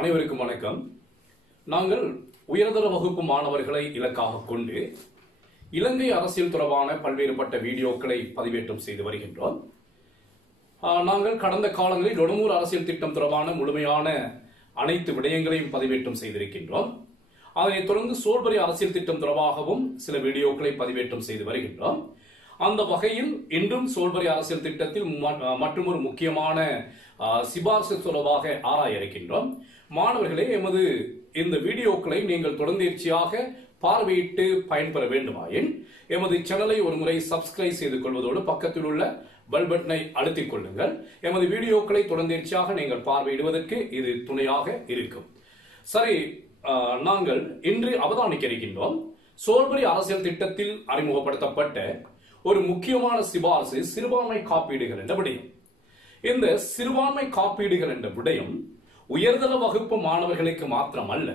அனைவருக்கும் வணக்கம். நாங்கள் உயர்தர வகுப்பு மாணவர்களை இலக்காக கொண்டு இலங்கை அரசியல் தொடர்பான பல்வேறுபட்ட வீடியோக்களை பதிவேற்றம் செய்து வருகின்றோம். நாங்கள் கடந்த காலங்களில் ஒடுமூர் அரசியல் திட்டம் தொடர்பான முழுமையான அனைத்து விடயங்களையும் பதிவேற்றம் செய்திருக்கின்றோம். அதனைத் தொடர்ந்து சோல்பரி அரசியல் திட்டம் தொடர்பாகவும் சில வீடியோக்களை பதிவேற்றம் செய்து வருகின்றோம். அந்த வகையில் இன்றும் சோல்பரி அரசியல் திட்டத்தில் மற்றொரு முக்கியமான சிபார்சு தொடர்பாக ஆராய இருக்கின்றோம். மாணவர்களே, எமது இந்த வீடியோக்களை நீங்கள் தொடர்ந்தேர்ச்சியாக பார்வையிட்டு பயன்பெற வேண்டுமாயின் எமது சேனலை ஒரு முறை சப்ஸ்கிரைப் செய்து கொள்வதோடு பக்கத்தில் உள்ள பெல் பட்டனை அழுத்திக் கொள்ளுங்கள். எமது வீடியோக்களை தொடர்ந்தேர்ச்சியாக நீங்கள் பார்வையிடுவதற்கு இது துணையாக இருக்கும். சரி, நாங்கள் இன்று அவதானிக்க இருக்கின்றோம் சோல்பரி அரசியல் திட்டத்தில் அறிமுகப்படுத்தப்பட்ட ஒரு முக்கியமான சிபார்சு சிறுபான்மை காப்பீடுகள் என்ற விடயம். இந்த சிறுபான்மை காப்பீடுகள் என்ற விடயம் உயர்தர வகுப்பு மாணவர்களுக்கு மாத்திரமல்ல,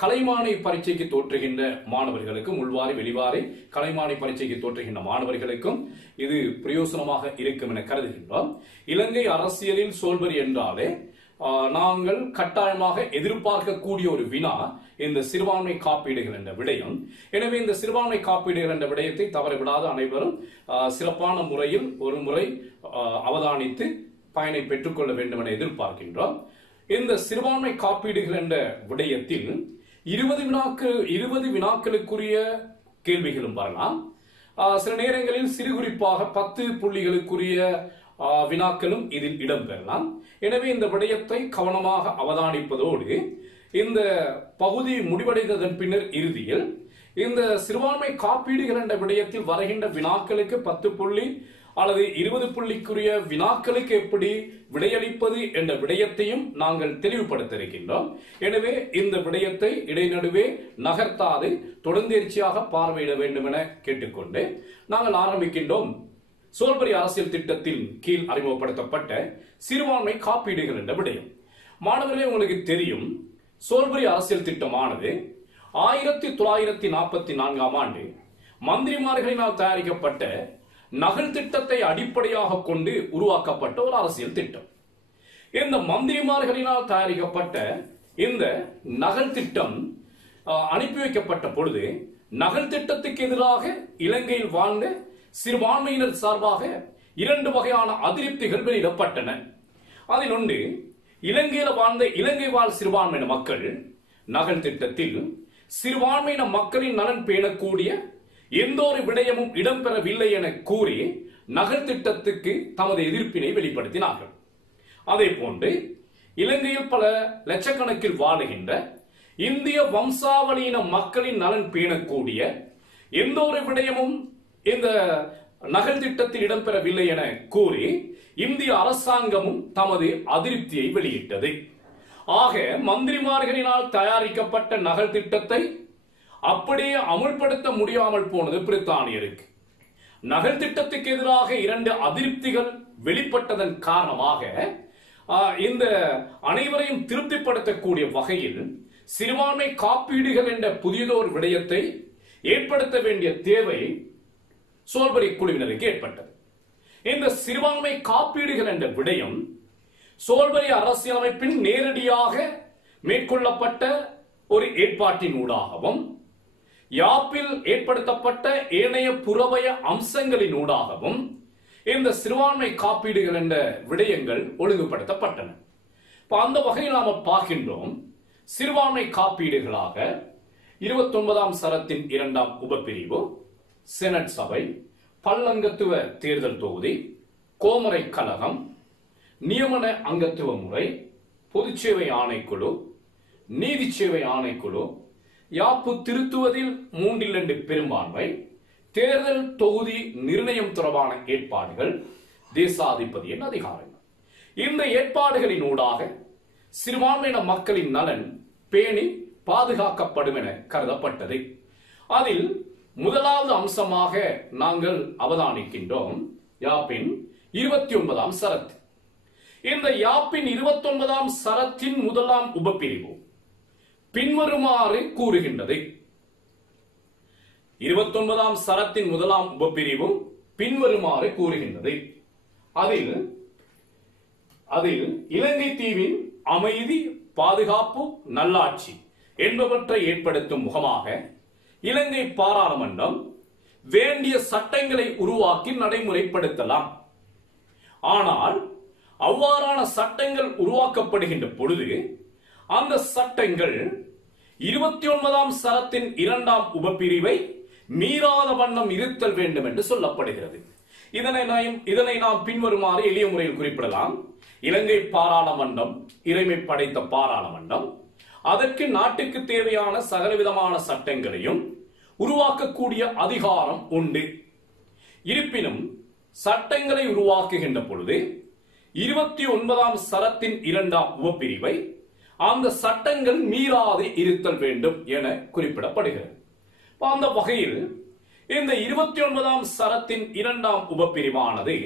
கலைமானி பரீட்சைக்கு தோற்றுகின்ற மாணவர்களுக்கும், உள்வாரி வெளிவாரி கலைமானி பரீட்சைக்கு தோற்றுகின்ற மாணவர்களுக்கும் இது பிரயோசனமாக இருக்கும் என கருதுகின்றோம். இலங்கை அரசியலில் சோல்பரி என்றாலே நாங்கள் கட்டாயமாக எதிர்பார்க்கக்கூடிய ஒரு வினா இந்த சிறுபான்மை காப்பீடுகள் என்ற விடயம். எனவே இந்த சிறுபான்மை காப்பீடுகள் என்ற விடயத்தை தவறவிடாத அனைவரும் சிறப்பான முறையில் ஒரு முறை அவதானித்து பயனை பெற்றுக்கொள்ள வேண்டும் என எதிர்பார்க்கின்றோம். இந்த சிறுபான்மை காப்பீடுகள் என்ற விடயத்தில் 20 வினாக்களுக்குரிய கேள்விகளும் வரலாம். சில நேரங்களில் சிறு குறிப்பாக 10 புள்ளிகளுக்குரிய வினாக்களும் இதில் இடம்பெறலாம். எனவே இந்த விடயத்தை கவனமாக அவதானிப்பதோடு இந்த பகுதி முடிவடைந்ததன் பின்னர் இறுதியில் இந்த சிறுபான்மை காப்பீடுகள் என்ற விடயத்தில் வருகின்ற வினாக்களுக்கு 10 புள்ளி அல்லது 20 புள்ளிக்குரிய வினாக்களுக்கு எப்படி விடையளிப்பது என்ற விடயத்தையும் நாங்கள் தெளிவுபடுத்த இருக்கின்றோம். எனவே இந்த விடயத்தை இடைநடுவே நகர்த்தாது தொடர்ந்தேர்ச்சியாக பார்வையிட வேண்டும் என கேட்டுக்கொண்டு நாங்கள் ஆரம்பிக்கின்றோம். சோல்பரி அரசியல் திட்டத்தின் கீழ் அறிமுகப்படுத்தப்பட்ட சிறுபான்மை காப்பீடுகள் என்ற விடயம். மாணவர்களே, உங்களுக்கு தெரியும் சோல்பரி அரசியல் திட்டமானது 1944ஆம் ஆண்டு மந்திரிமார்களினால் தயாரிக்கப்பட்ட நகல் திட்டத்தை அடிப்படையாக கொண்டு உருவாக்கப்பட்ட ஒரு அரசியல் திட்டம். இந்த மந்திரிமார்களினால் தயாரிக்கப்பட்ட இந்த நகல் திட்டம் அனுப்பி வைக்கப்பட்ட பொழுது நகல் திட்டத்துக்கு எதிராக இலங்கையில் வாழ்ந்த சிறுபான்மையினர் சார்பாக 2 வகையான அதிருப்திகள் வெளியிடப்பட்டன. அதில் ஒன்று, இலங்கையில் வாழ்ந்த இலங்கை வாழ் சிறுபான்மையின மக்கள் நகல் திட்டத்தில் சிறுபான்மையின மக்களின் நலன் பேணக்கூடிய எந்த ஒரு விடயமும் இடம்பெறவில்லை என கூறி நகல் திட்டத்துக்கு தமது எதிர்ப்பினை வெளிப்படுத்தினார்கள். அதே போன்று இலங்கையில் பல லட்சக்கணக்கில் வாழுகின்ற இந்திய வம்சாவளியின மக்களின் நலன் பேணக்கூடிய எந்த ஒரு விடயமும் இந்த நகல் திட்டத்தில் இடம்பெறவில்லை என கூறி இந்திய அரசாங்கமும் தமது அதிருப்தியை வெளியிட்டது. ஆக மந்திரிமார்களினால் தயாரிக்கப்பட்ட நகல் திட்டத்தை அப்படியே அமுல்படுத்த முடியாமல் போனது பிரித்தானியருக்கு. நகல் திட்டத்துக்கு எதிராக 2 அதிருப்திகள் வெளிப்பட்டதன் காரணமாக இந்த அனைவரையும் திருப்திப்படுத்தக்கூடிய வகையில் சிறுபான்மை காப்பீடுகள் என்ற புதியதோர் விடயத்தை ஏற்படுத்த வேண்டிய தேவை சோல்பரி குழுவினருக்கு ஏற்பட்டது. இந்த சிறுபான்மை காப்பீடுகள் என்ற விடயம் சோல்பரி அரசியலமைப்பின் நேரடியாக மேற்கொள்ளப்பட்ட ஒரு ஏற்பாட்டின் ஊடாகவும் யாப்பில் ஏற்படுத்தப்பட்ட ஏனைய புறவய அம்சங்களின் ஊடாகவும் இந்த சிறுபான்மை காப்பீடுகள் என்ற விடயங்கள் ஒழுங்குபடுத்தப்பட்டன. அந்த வகையில் நாம் பார்க்கின்றோம், சிறுபான்மை காப்பீடுகளாக 29ஆம் சரத்தின் 2ஆம் உபப்பிரிவு, செனட் சபை, பல்லங்கத்துவ தேர்தல் தொகுதி, கோமரை கழகம், நியமன அங்கத்துவ முறை, பொதுச்சேவை ஆணைக்குழு, நீதி சேவை ஆணைக்குழு, யாப்பு திருத்துவதில் 3/2 பெரும்பான்மை, தேர்தல் தொகுதி நிர்ணயம் தொடர்பான ஏற்பாடுகள், தேசாதிபதியின் அதிகாரங்கள். இந்த ஏற்பாடுகளின் ஊடாக சிறுபான்மையின மக்களின் நலன் பேணி பாதுகாக்கப்படும் என கருதப்பட்டது. அதில் முதலாவது அம்சமாக நாங்கள் அவதானிக்கின்றோம் யாப்பின் 29ஆம் சரத்து. இந்த யாப்பின் 29ஆம் சரத்தின் 1ஆம் உபப்பிரிவு பின்வருமாறு கூறுகின்றது. 29ஆம் சரத்தின் 1ஆம் உபப்பிரிவு பின்வருமாறு கூறுகின்றது. அதில் இலங்கை தீவின் அமைதி, பாதுகாப்பு, நல்லாட்சி என்பவற்றை ஏற்படுத்தும் முகமாக இலங்கை பாராளுமன்றம் வேண்டிய சட்டங்களை உருவாக்கி நடைமுறைப்படுத்தலாம். ஆனால் அவ்வாறான சட்டங்கள் உருவாக்கப்படுகின்ற பொழுது அந்த சட்டங்கள் 29ஆம் சரத்தின் 2ஆம் உபப்பிரிவை மீறாத வண்ணம் இருத்தல் வேண்டும் என்று சொல்லப்படுகிறது. இதனை நாம் பின்வருமாறு எளிய முறையில் குறிப்பிடலாம். இலங்கை பாராளுமன்றம் இறைமை படைத்த பாராளுமன்றம் அதற்கு நாட்டுக்கு தேவையான சகலவிதமான சட்டங்களையும் உருவாக்கக்கூடிய அதிகாரம் உண்டு. இருப்பினும் சட்டங்களை உருவாக்குகின்ற பொழுது 29ஆம் சரத்தின் 2ஆம் உபப்பிரிவை அந்த சட்டங்கள் மீறாது இருத்தல் வேண்டும் என குறிப்பிடப்படுகிறது. அந்த வகையில் இந்த 29ஆம் சரத்தின் 2ஆம் உபப்பிரிவானது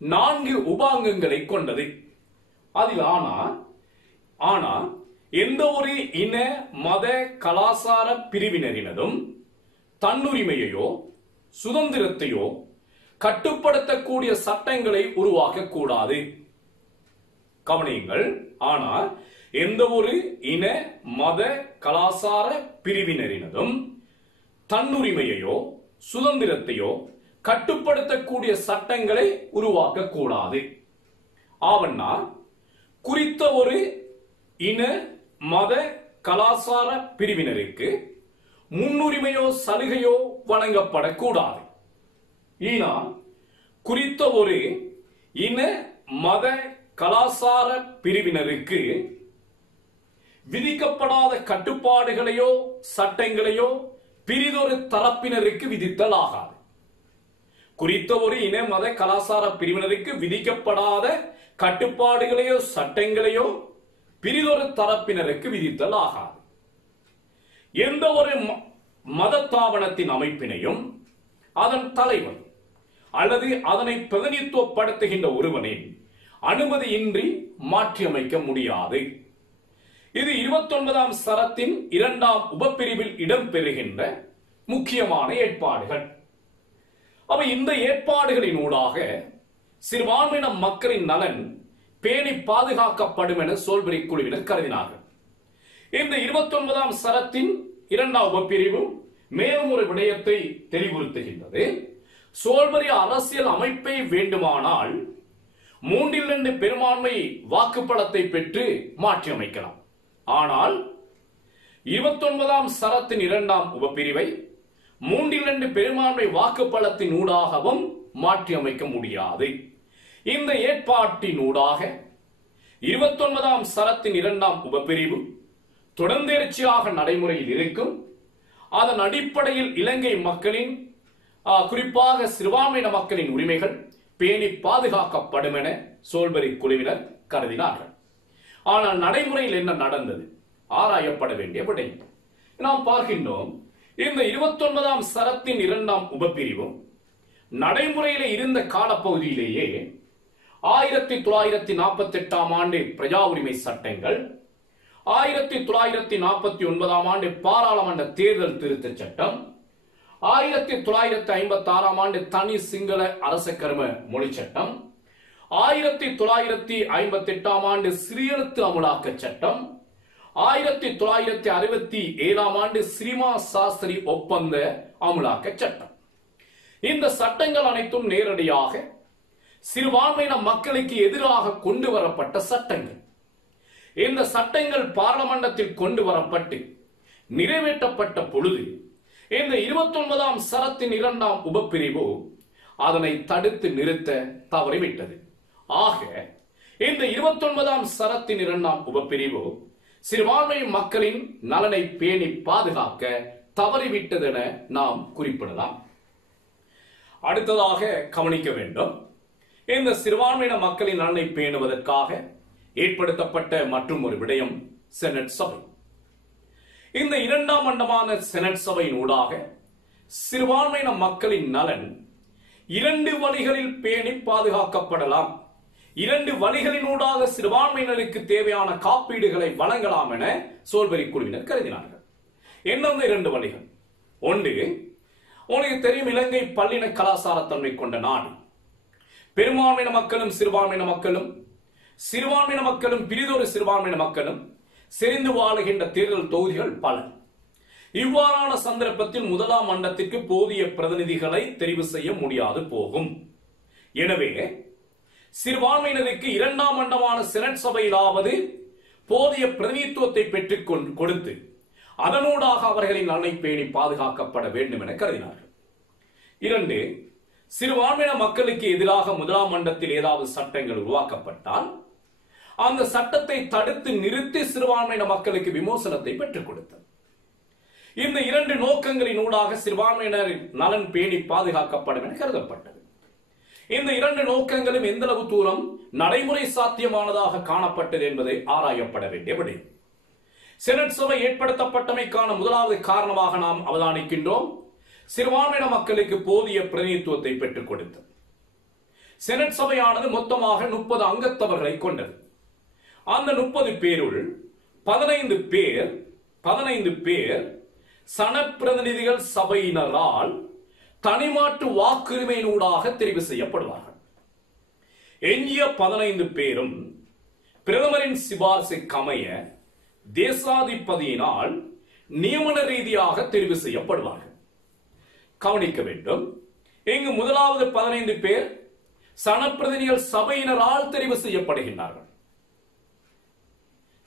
4 உபாங்கங்களை கொண்டது. அதில் ஆனால் எந்த ஒரு இன, மத, கலாசார பிரிவினரினதும் தன்னுரிமையோ சுதந்திரத்தையோ கட்டுப்படுத்தக்கூடிய சட்டங்களை உருவாக்க கூடாது. கவனியுங்கள். ஆனால் எந்த ஒரு இன, மத, கலாசார பிரிவினரினதும் தன்னுரிமையோ சுதந்திரத்தையோ கட்டுப்படுத்தக்கூடிய சட்டங்களை உருவாக்க கூடாது. ஆவண்ணா குறித்த ஒரு இன, மத, கலாசார பிரிவினருக்கு முன்னுரிமையோ சலுகையோ வழங்கப்படக்கூடாது. குறித்த ஒரு இன, மத, கலாசார பிரிவினருக்கு விதிக்கப்படாத கட்டுப்பாடுகளையோ சட்டங்களையோ பிரிதொரு தரப்பினருக்கு விதித்தல் ஆகாது. குறித்த ஒரு இன, மத, கலாசார பிரிவினருக்கு விதிக்கப்படாத கட்டுப்பாடுகளையோ சட்டங்களையோ பிரிதொரு தரப்பினருக்கு விதித்தல் ஆகாது. எந்த ஒரு மதத்தாவனத்தின் அமைப்பினையும் அதன் தலைவர் அல்லது அதனை பிரதிநிதித்துவப்படுத்துகின்ற ஒருவனின் அனுமதியின்றி மாற்றியமைக்க முடியாது. இது 29ஆம் சரத்தின் 2ஆம் உபப்பிரிவில் இடம்பெறுகின்ற முக்கியமான ஏற்பாடுகள். அவை இந்த ஏற்பாடுகளின் ஊடாக சிறுபான்மையின மக்களின் நலன் பேணி பாதுகாக்கப்படும் என சோல்பரி குழுவினர் கருதினார்கள். இந்த 29ஆம் சரத்தின் 2ஆம் உபப்பிரிவு மேலும் ஒரு விடயத்தை தெளிவுறுத்துகின்றது. சோல்பரி அரசியல் அமைப்பை வேண்டுமானால் 3/2 பெரும்பான்மை வாக்குப்பலத்தை பெற்று மாற்றியமைக்கலாம். ஆனால் 29ஆம் சரத்தின் 2ஆம் உபப்பிரிவை 3/2 பெரும்பான்மை வாக்குப்பலத்தின் ஊடாகவும் மாற்றியமைக்க முடியாது. இந்த ஏற்பாட்டின் ஊடாக 29ஆம் சரத்தின் 2ஆம் உபப்பிரிவு தொடர்ந்தேர்ச்சியாக நடைமுறையில் இருக்கும். அதன் அடிப்படையில் இலங்கை மக்களின் குறிப்பாக சிறுபான்மையின மக்களின் உரிமைகள் பேணி பாதுகாக்கப்படும் என சோல்பரி குழுவினர் கருதினார்கள். ஆனால் நடைமுறையில் என்ன நடந்தது ஆராயப்பட வேண்டிய விடயம். நாம் பார்க்கின்றோம். இந்த 29ஆம் சரத்தின் 2ஆம் உபப்பிரிவு நடைமுறையில் இருந்த காலப்பகுதியிலேயே 1948ஆம் ஆண்டு பிரஜா உரிமை சட்டங்கள், 1949ஆம் ஆண்டு பாராளுமன்ற தேர்தல் திருத்த சட்டம், 1956ஆம் ஆண்டு தனி சிங்கள அரச கர்ம மொழி சட்டம், 1958ஆம் ஆண்டு சிறியெழுத்து அமலாக்க சட்டம், 1967ஆம் ஆண்டு ஸ்ரீமா சாஸ்திரி ஒப்பந்த அமலாக்க சட்டம். இந்த சட்டங்கள் அனைத்தும் நேரடியாக சிறுபான்மையின மக்களுக்கு எதிராக கொண்டு வரப்பட்ட சட்டங்கள். இந்த சட்டங்கள் பாராளுமன்றத்தில் கொண்டு வரப்பட்டு நிறைவேற்றப்பட்ட பொழுது இந்த 29ஆம் சரத்தின் 2ஆம் உபப்பிரிவு அதனை தடுத்து நிறுத்த தவறிவிட்டது. ஆக இந்த 29ஆம் சரத்தின் 2ஆம் உபப்பிரிவு சிறுபான்மை மக்களின் நலனை பேணி பாதுகாக்க தவறிவிட்டது என நாம் குறிப்பிடலாம். அடுத்ததாக கவனிக்க வேண்டும். இந்த சிறுபான்மையின மக்களின் நலனை பேணுவதற்காக ஏற்படுத்தப்பட்ட மற்றும் ஒரு விடயம் செனட் சபை. இந்த 2ஆம் ஆண்டமான செனட் சபையின் ஊடாக சிறுபான்மையின மக்களின் நலன் 2 வழிகளில் பேணி பாதுகாக்கப்படலாம். 2 வழிகளினூடாக சிறுபான்மையினருக்கு தேவையான காப்பீடுகளை வழங்கலாம் என சோல்பரி குழுவினர் கருதினார்கள். என்னென்ன 2 வழிகள்? ஒன்று, உங்களுக்கு தெரியும், இலங்கை பல்லின கலாசார தன்மை கொண்ட நாடு. பெரும்பான்மையின மக்களும் சிறுபான்மையின மக்களும் சிறுபான்மையின மக்களும் பிரிதொரு சிறுபான்மையின மக்களும் செறிந்து வாழுகின்ற தேர்தல் தொகுதிகள் பல. இவ்வாறான சந்தர்ப்பத்தில் முதலாம் மண்டலத்திற்கு போதிய பிரதிநிதிகளை தெரிவு செய்ய முடியாது போகும். எனவே சிறுபான்மையினருக்கு இரண்டாம் மண்டலமான செனட் சபையிலாவது போதிய பிரதிநிதித்துவத்தை பெற்றுக் கொடுத்து அதனூடாக அவர்களின் நலனை பேணி பாதுகாக்கப்பட வேண்டும் என கருதினார்கள். 2. சிறுபான்மையின மக்களுக்கு எதிராக முதலாம் மண்டலத்தில் ஏதாவது சட்டங்கள் உருவாக்கப்பட்டால் அந்த சட்டத்தை தடுத்து நிறுத்தி சிறுபான்மையின மக்களுக்கு விமோசனத்தை பெற்றுக் கொடுத்தது. இந்த 2 நோக்கங்களின் ஊடாக சிறுபான்மையினரின் நலன் பேணி பாதுகாக்கப்படும் என கருதப்பட்டது. இந்த 2 நோக்கங்களும் எந்தளவு தூரம் நடைமுறை சாத்தியமானதாக காணப்பட்டது என்பதை ஆராயப்பட வேண்டிய விடயம். செனட் சபை ஏற்படுத்தப்பட்டமைக்கான முதலாவது காரணமாக நாம் அவதானிக்கின்றோம் சிறுபான்மையின மக்களுக்கு போதிய பிரதிநிதித்துவத்தை பெற்றுக் கொடுத்தது. செனட் சபையானது மொத்தமாக 30 அங்கத்தவர்களை கொண்டது. அந்த 30 பேருள் 15 பேர் சனப்பிரதிநிதிகள் சபையினரால் தனிமாற்று வாக்குரிமையினூடாக தெரிவு செய்யப்படுவார்கள். எஞ்சிய 15 பேரும் பிரதமரின் சிபாரிசுக்கு அமைய தேசாதிபதியினால் நியமன ரீதியாக தெரிவு செய்யப்படுவார்கள். கவனிக்க வேண்டும், இங்கு முதலாவது 15 பேர் சனப்பிரதிநிதிகள் சபையினரால் தெரிவு செய்யப்படுகின்றார்கள்.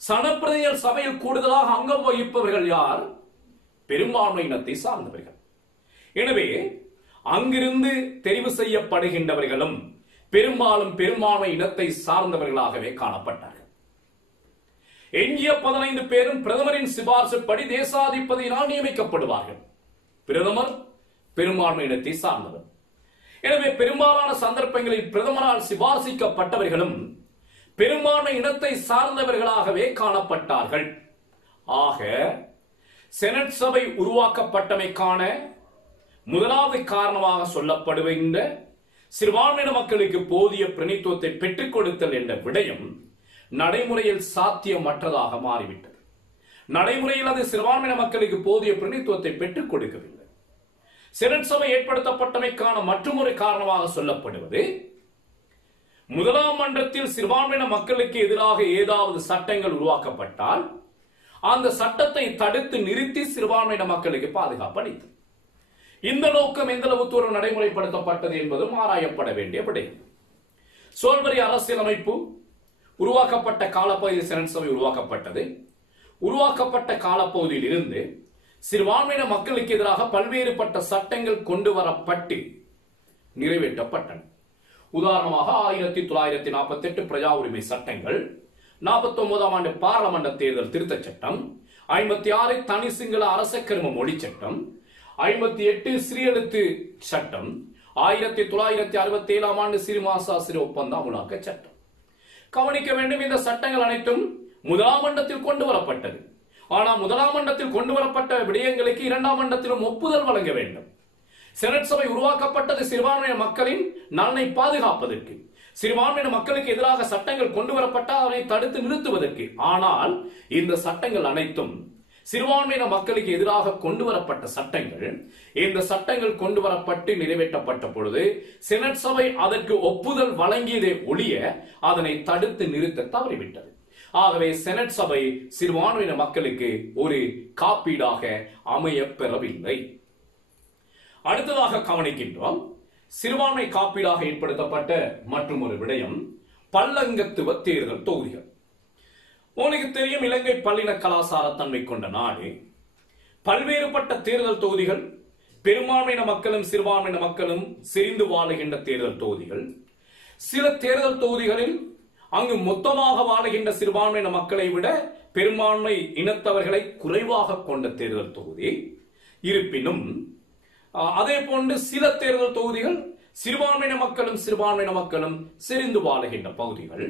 சனப்பிரதிநிதிகள் சபையில் கூடுதலாக அங்கம் வகிப்பவர்கள் யார்? பெரும்பான்மை இனத்தை சார்ந்தவர்கள். எனவே அங்கிருந்து தெரிவு செய்யப்படுகின்றவர்களும் பெரும்பாலும் பெரும்பான்மை இனத்தை சார்ந்தவர்களாகவே காணப்பட்டார்கள். எஞ்சிய 15 பேரும் பிரதமரின் சிபாரிசுப்படி தேசாதிபதியினால் நியமிக்கப்படுவார்கள். பிரதமர் பெரும்பான்மை இனத்தை சார்ந்தவர். எனவே பெரும்பாலான சந்தர்ப்பங்களில் பிரதமரால் சிபாரிசிக்கப்பட்டவர்களும் பெரும்பான்மை இனத்தை சார்ந்தவர்களாகவே காணப்பட்டார்கள். ஆக செனட் சபை உருவாக்கப்பட்டமைக்கான முதலாவது காரணமாக சொல்லப்படுகின்ற சிறுபான்மையின மக்களுக்கு போதிய பிரதிநிதித்துவத்தை பெற்றுக் கொடுத்தல் என்ற விடயம் நடைமுறையில் சாத்தியமற்றதாக மாறிவிட்டது. நடைமுறையில் அது சிறுபான்மையின மக்களுக்கு போதிய பிரதிநிதித்துவத்தை பெற்றுக் கொடுக்கவில்லை. செனட் சபை ஏற்படுத்தப்பட்டமைக்கான மற்றொரு காரணமாக சொல்லப்படுவது முதலாம் மன்றத்தில் சிறுபான்மையின மக்களுக்கு எதிராக ஏதாவது சட்டங்கள் உருவாக்கப்பட்டால் அந்த சட்டத்தை தடுத்து நிறுத்தி சிறுபான்மையின மக்களுக்கு பாதுகாப்பு அளித்தது. இந்த நோக்கம் எந்தளவு தூரம் நடைமுறைப்படுத்தப்பட்டது என்பதும் ஆராயப்பட வேண்டிய விடயம். சோல்பரி அரசியலமைப்பு உருவாக்கப்பட்ட காலப்பகுதியில் செனட் சபை உருவாக்கப்பட்டது. உருவாக்கப்பட்ட காலப்பகுதியில் இருந்து சிறுபான்மையின மக்களுக்கு எதிராக பல்வேறுபட்ட சட்டங்கள் கொண்டு வரப்பட்டு நிறைவேற்றப்பட்டன. உதாரணமாக 1948 பிரஜா உரிமை சட்டங்கள், 49ஆம் ஆண்டு பாராளுமன்ற தேர்தல் திருத்த சட்டம், 56 தனி சிங்கள அரச கரும மொழி சட்டம், 58 சிறியெழுத்து சட்டம், 1967ஆம் ஆண்டு சிறுமாசா சிறு ஒப்பந்த அமுலாக்க சட்டம். கவனிக்க வேண்டும், இந்த சட்டங்கள் அனைத்தும் முதலாம் மன்றத்தில் கொண்டு வரப்பட்டது. ஆனால் முதலாம் மன்றத்தில் கொண்டு வரப்பட்ட விடயங்களுக்கு இரண்டாம் மன்றத்திலும் ஒப்புதல் வழங்க வேண்டும். செனட் சபை உருவாக்கப்பட்டது சிறுபான்மையின மக்களின் நலனை பாதுகாப்பதற்கு. சிறுபான்மையின மக்களுக்கு எதிராக சட்டங்கள் கொண்டு வரப்பட்டால் அதனை தடுத்து நிறுத்துவதற்கு. ஆனால் இந்த சட்டங்கள் அனைத்தும் சிறுபான்மையின மக்களுக்கு எதிராக கொண்டு வரப்பட்ட சட்டங்கள். இந்த சட்டங்கள் கொண்டு வரப்பட்டு நிறைவேற்றப்பட்ட பொழுது செனட் சபை அதற்கு ஒப்புதல் வழங்கியதை ஒழிய அதனை தடுத்து நிறுத்த தவறிவிட்டது. ஆகவே செனட் சபை சிறுபான்மையின மக்களுக்கு ஒரு காப்பீடாக அமைய பெறவில்லை. அடுத்ததாக கவனிக்கின்றோம், சிறுபான்மை காப்பீடாக ஏற்படுத்தப்பட்ட மற்றும் ஒரு விடயம் பல்லங்கத்துவ தேர்தல் தொகுதிகள். உங்களுக்கு தெரியும், இலங்கை பல்லின கலாசார தன்மை கொண்ட நாடு. பல்வேறுபட்ட தேர்தல் தொகுதிகள், பெரும்பான்மையின மக்களும் சிறுபான்மையின மக்களும் செறிந்து வாழுகின்ற தேர்தல் தொகுதிகள். சில தேர்தல் தொகுதிகளில் அங்கு மொத்தமாக வாழுகின்ற சிறுபான்மையின மக்களை விட பெரும்பான்மை இனத்தவர்களை குறைவாக கொண்ட தேர்தல் தொகுதி. இருப்பினும் அதே போன்று சில தேர்தல் தொகுதிகள் சிறுபான்மையின மக்களும் செறிந்து வாழுகின்ற பகுதிகள்.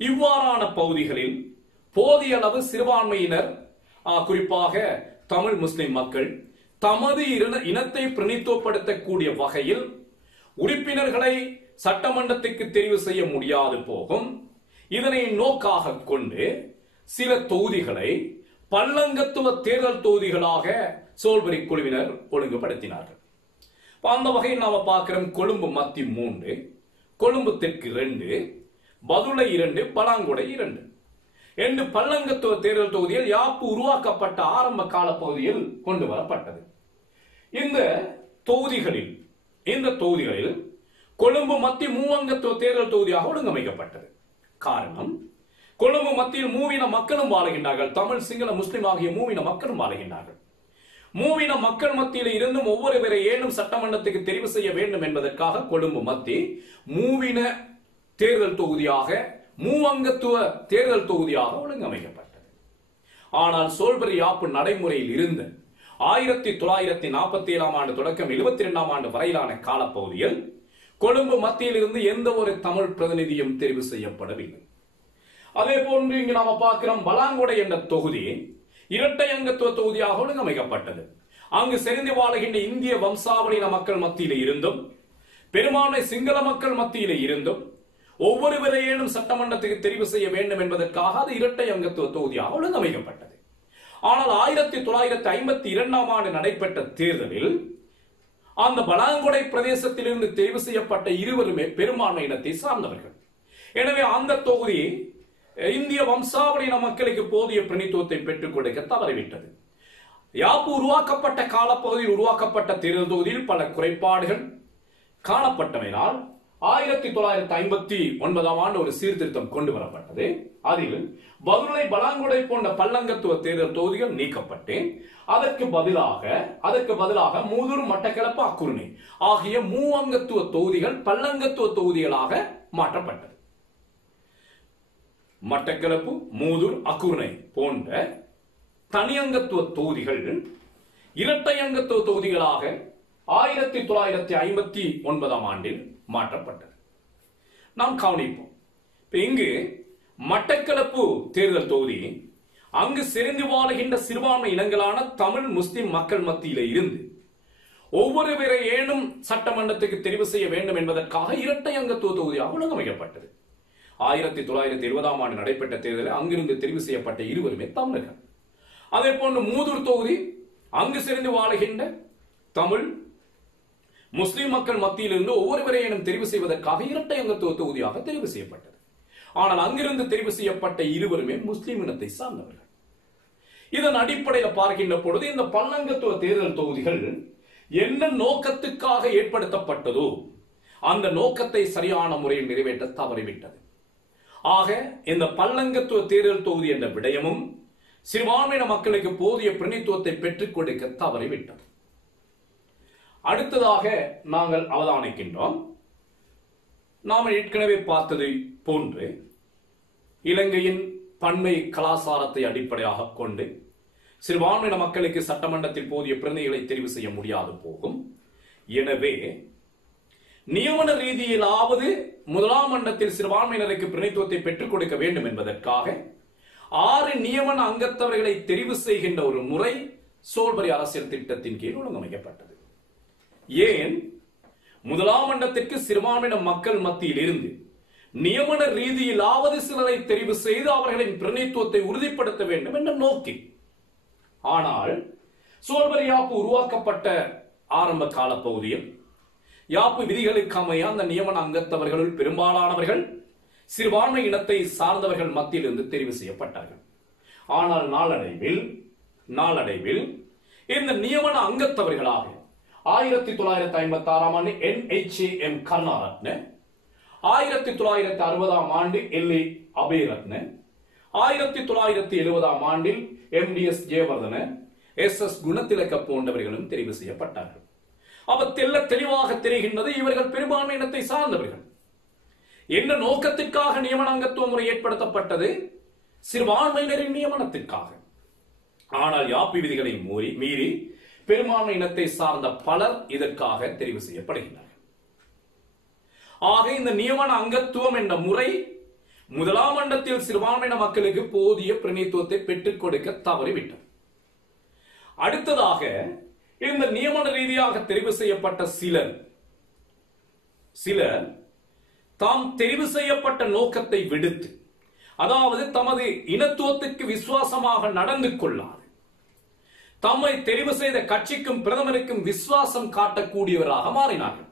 இவ்வாறான பகுதிகளில் போதிய அளவு சிறுபான்மையினர், குறிப்பாக தமிழ் முஸ்லிம் மக்கள், தமது இனத்தை பிரதிநிதித்துவப்படுத்தக்கூடிய வகையில் உறுப்பினர்களை சட்டமன்றத்துக்கு தெரிவு செய்ய முடியாது போகும். இதனை நோக்காக கொண்டு சில தொகுதிகளை பல்லங்கத்துவ தேர்தல் தொகுதிகளாக சோல்பரி குழுவினர் ஒழுங்குபடுத்தினார்கள். அந்த வகையில் நாம பார்க்கிறோம், கொழும்பு மத்தி 3, கொழும்பு தெற்கு 2, பதுளை 2, பலாங்குடை 2 என்று பல்லங்கத்துவ தேர்தல் தொகுதியில் யாப்பு உருவாக்கப்பட்ட ஆரம்ப கால பகுதியில் கொண்டு வரப்பட்டது. இந்த தொகுதிகளில் கொழும்பு மத்திய மூவங்கத்துவ தேர்தல் தொகுதியாக ஒழுங்கமைக்கப்பட்டது. காரணம், கொழும்பு மத்தியில் மூவின மக்களும் வாழுகின்றார்கள். தமிழ், சிங்கள, முஸ்லிம் ஆகிய மூவின மக்களும் வாழுகின்றார்கள். மூவின மக்கள் மத்தியில் இருந்தும் ஒவ்வொருவரை ஏனும் சட்டமன்றத்துக்கு தெரிவு செய்ய வேண்டும் என்பதற்காக கொழும்பு மத்திய மூவின தேர்தல் தொகுதியாக, மூவங்கத்துவ தேர்தல் தொகுதியாக ஒழுங்கமைக்கப்பட்டது. ஆனால் சோல்பரி யாப்பு நடைமுறையில் இருந்த 1947 ஆண்டு தொடக்கம் 72 ஆண்டு வரையிலான காலப்பகுதியில் கொழும்பு மத்தியில் இருந்து எந்த ஒரு தமிழ் பிரதிநிதியும் தெரிவு செய்யப்படவில்லை. அதே போன்று இங்கு நாம பார்க்கிறோம், பலாங்குடை என்ற தொகுதி இரட்டை அங்கத்துவ தொகுதியாக ஒழுங்கமைக்கப்பட்டது. அங்கு செறிந்து வாழுகின்ற இந்திய வம்சாவளியின மக்கள் மத்தியிலே இருந்தும் பெரும்பான்மை சிங்கள மக்கள் மத்தியிலே இருந்தும் ஒவ்வொருவரையேனும் சட்டமன்றத்துக்கு தெரிவு செய்ய வேண்டும் என்பதற்காக அது இரட்டை அங்கத்துவ தொகுதியாக ஒழுங்கமைக்கப்பட்டது. ஆனால் 1952 ஆண்டு நடைபெற்ற தேர்தலில் அந்த பலாங்குடை பிரதேசத்திலிருந்து தெரிவு செய்யப்பட்ட இருவருமே பெரும்பான்மை இனத்தை சார்ந்தவர்கள். எனவே அந்த தொகுதி இந்திய வம்சாவளியின மக்களுக்கு போதிய பிரதிநிதித்துவத்தை பெற்றுக் கொடுக்க தவறிவிட்டது. யாப்பு உருவாக்கப்பட்ட காலப்பகுதியில் உருவாக்கப்பட்ட தேர்தல் தொகுதியில் பல குறைபாடுகள் காணப்பட்டமையினால் 1959 ஆண்டு ஒரு சீர்திருத்தம் கொண்டு வரப்பட்டது. அதில் பதுளை, பலாங்குடை போன்ற பல்லங்கத்துவ தேர்தல் தொகுதிகள் நீக்கப்பட்டு அதற்கு பதிலாக மூதூர், மட்டக்களப்பு, அக்குருணை ஆகிய மூவங்கத்துவ தொகுதிகள் பல்லங்கத்துவ தொகுதிகளாக மாற்றப்பட்டது. மட்டக்களப்பு, மூதூர், அக்குருணை போன்ற தனியங்கத்துவ தொகுதிகள் இரட்டை அங்கத்துவ தொகுதிகளாக 1959 ஆண்டில் மாற்றப்பட்டது. நாம் கவனிப்போம். இங்கு மட்டக்களப்பு தேர்தல் தொகுதி அங்கு செறிந்து வாழுகின்ற சிறுபான்மை இனங்களான தமிழ், முஸ்லிம் மக்கள் மத்தியிலே இருந்து ஒவ்வொருவரை ஏனும் சட்டமன்றத்துக்கு தெரிவு செய்ய வேண்டும் என்பதற்காக இரட்டை அங்கத்துவ தொகுதியாக ஒழுங்கமைக்கப்பட்டது. 1970 ஆண்டு நடைபெற்ற தேர்தலில் அங்கிருந்து தெரிவு செய்யப்பட்ட இருவருமே தமிழர்கள். அதே போன்று மூதூர் தொகுதி அங்கு செறிந்து வாழுகின்ற தமிழ், முஸ்லிம் மக்கள் மத்தியிலிருந்து ஒவ்வொருவரையும் தெரிவு செய்வதற்காக இரட்டை அங்கத்துவ தொகுதியாக தெரிவு செய்யப்பட்டது. ஆனால் அங்கிருந்து தெரிவு செய்யப்பட்ட இருவருமே முஸ்லிம் இனத்தை சார்ந்தவர்கள். இதன் அடிப்படையில் பார்க்கின்ற பொழுது இந்த பல்லங்கத்துவ தேர்தல் தொகுதிகள் என்ன நோக்கத்துக்காக ஏற்படுத்தப்பட்டதோ அந்த நோக்கத்தை சரியான முறையில் நிறைவேற்ற தவறிவிட்டது. ஆக இந்த பல்லங்கத்துவ தேர்தல் தொகுதி என்ற விடயமும் சிறுபான்மையின மக்களுக்கு போதிய பிரதிநிதித்துவத்தை பெற்றுக் கொடுக்க தவறிவிட்டது. அடுத்ததாக நாங்கள் அவதானிக்கின்றோம், நாம் ஏற்கனவே பார்த்ததை போன்று இலங்கையின் பன்மை கலாச்சாரத்தை அடிப்படையாக கொண்டு சிறுபான்மையின மக்களுக்கு சட்டமன்றத்தில் போதிய பிரதிநிதிகளை தெரிவு செய்ய முடியாது போகும். எனவே நியமன ரீதியிலாவது முதலாம் மன்றத்தில் சிறுபான்மையினருக்கு பிரதிநிதித்துவத்தை பெற்றுக் கொடுக்க வேண்டும் என்பதற்காக 6 நியமன அங்கத்தவர்களை தெரிவு செய்கின்ற ஒரு முறை சோல்பரி அரசியல் திட்டத்தின் கீழ் ஒழுங்கமைக்கப்பட்டது. ஏன் முதலாம் மன்றத்திற்கு சிறுபான்மையின மக்கள் மத்தியில் இருந்து நியமன ரீதியிலாவது சிலரை தெரிவு செய்து அவர்களின் பிரதிநிதித்துவத்தை உறுதிப்படுத்த வேண்டும் என்ற நோக்கில். ஆனால் சோல்பரி யாப்பு உருவாக்கப்பட்ட ஆரம்ப கால பகுதியில் யாப்பு விதிகளுக்கு அமைய அந்த நியமன அங்கத்தவர்களுள் பெரும்பாலானவர்கள் சிறுபான்மை இனத்தை சார்ந்தவர்கள் மத்தியிலிருந்து தெரிவு செய்யப்பட்டார்கள். ஆனால் நாளடைவில் இந்த நியமன அங்கத்தவர்களாக 1956 ஆண்டு NHAM கருணாரத்ன, 1960 ஆண்டு LA அபேரத்ன, 1970 ஆண்டில் MDS ஜெயவர்தன, SS குணத்திலக்க போன்றவர்களும் தெரிவு செய்யப்பட்டார்கள். அவர் தெளிவாக தெரிகின்றது, இவர்கள் பெரும்பான்மை இனத்தை சார்ந்தவர்கள். என்ன நோக்கத்திற்காக நியமன அங்கத்துவ முறை ஏற்படுத்தப்பட்டது? சிறுபான்மையினரின் நியமனத்திற்காக. ஆனால் யாப்பு விதிகளை மீறி பெரும்பான்மை இனத்தை சார்ந்த பலர் இதற்காக தெரிவு செய்யப்படுகின்றனர். ஆக இந்த நியமன அங்கத்துவம் என்ற முறை முதலாம் மன்றத்தில் சிறுபான்மையின மக்களுக்கு போதிய பிரதிநிதித்துவத்தை பெற்றுக் கொடுக்க தவறிவிட்டது. அடுத்ததாக இந்த நியமன ரீதியாக தெரிவு செய்யப்பட்ட சிலர் தாம் தெரிவு செய்யப்பட்ட நோக்கத்தை விடுத்து, அதாவது தமது இனத்துவத்துக்கு விசுவாசமாக நடந்து கொள்ளாது, தம்மை தெரிவு செய்த கட்சிக்கும் பிரதமருக்கும் விசுவாசம் காட்டக்கூடியவராக மாறினார்கள்.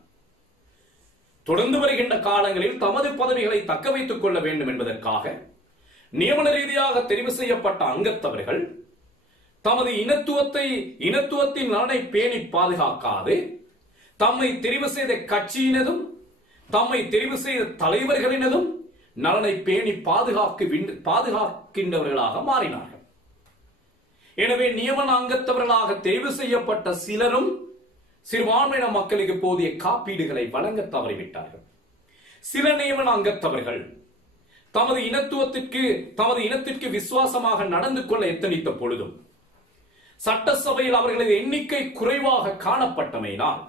தொடர்ந்து வருகின்ற காலங்களில் தமது பதவிகளை தக்க வைத்துக் கொள்ள வேண்டும் என்பதற்காக நியமன ரீதியாக தெரிவு செய்யப்பட்ட அங்கத்தவர்கள் தமது இனத்துவத்தின் நலனை பேணி பாதுகாக்காது தம்மை தெரிவு செய்த கட்சியினதும் தம்மை தெரிவு செய்த தலைவர்களினதும் நலனை பேணி பாதுகாக்கின்றவர்களாக மாறினார்கள். எனவே நியமன அங்கத்தவர்களாக தெரிவு செய்யப்பட்ட சிலரும் சிறுபான்மையின மக்களுக்கு போதிய காப்பீடுகளை வழங்க தவறிவிட்டார்கள். சில நியமன அங்கத்தவர்கள் தமது இனத்திற்கு விசுவாசமாக நடந்து கொள்ள எத்தனித்த பொழுதும் சட்டசபையில் அவர்களது எண்ணிக்கை குறைவாக காணப்பட்டமையினால்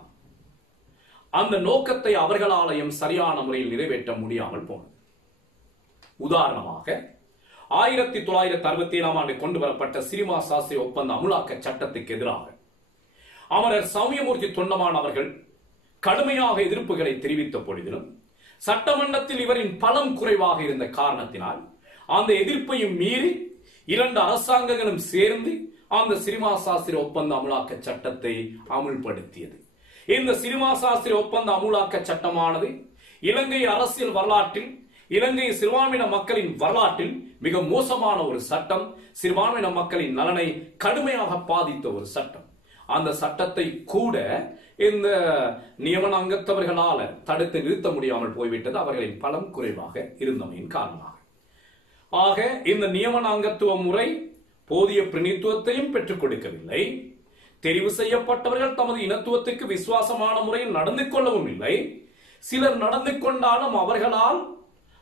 அந்த நோக்கத்தை அவர்களாலையும் சரியான முறையில் நிறைவேற்ற முடியாமல் போனது. உதாரணமாக 1967 ஆண்டு கொண்டு வரப்பட்ட சிரிமா சாஸ்திரி ஒப்பந்த அமுலாக்க சட்டத்துக்கு எதிராக அமரர் சௌமியமூர்த்தி தொண்டமான் அவர்கள் கடுமையாக எதிர்ப்புகளை தெரிவித்த பொழுதிலும் சட்டமன்றத்தில் இவரின் பலம் குறைவாக இருந்த காரணத்தினால் அந்த எதிர்ப்பையும் மீறி 2 அரசாங்கங்களும் சேர்ந்து அந்த சிரிமா சாஸ்திரி ஒப்பந்த அமுலாக்க சட்டத்தை அமுல்படுத்தியது. இந்த சிரிமா சாஸ்திரி ஒப்பந்த அமுலாக்க சட்டமானது இலங்கை அரசியல் வரலாற்றில், இலங்கை சிறுபான்மையின மக்களின் வரலாற்றில் மிக மோசமான ஒரு சட்டம். சிறுபான்மையின மக்களின் நலனை கடுமையாக பாதித்த ஒரு சட்டம். அந்த சட்டத்தை கூட இந்த நியமன அங்கத்தவர்களால் தடுத்து நிறுத்த முடியாமல் போய்விட்டது, அவர்களின் பலம் குறைவாக இருந்தமையின் காரணமாக. ஆக இந்த நியமன அங்கத்துவ முறை போதிய பிரதிநிதித்துவத்தையும் பெற்றுக் கொடுக்கவில்லை. தெரிவு செய்யப்பட்டவர்கள் தமது இனத்துவத்துக்கு விசுவாசமான முறையில் நடந்து கொள்ளவும் இல்லை. சிலர் நடந்து கொண்டாலும் அவர்களால்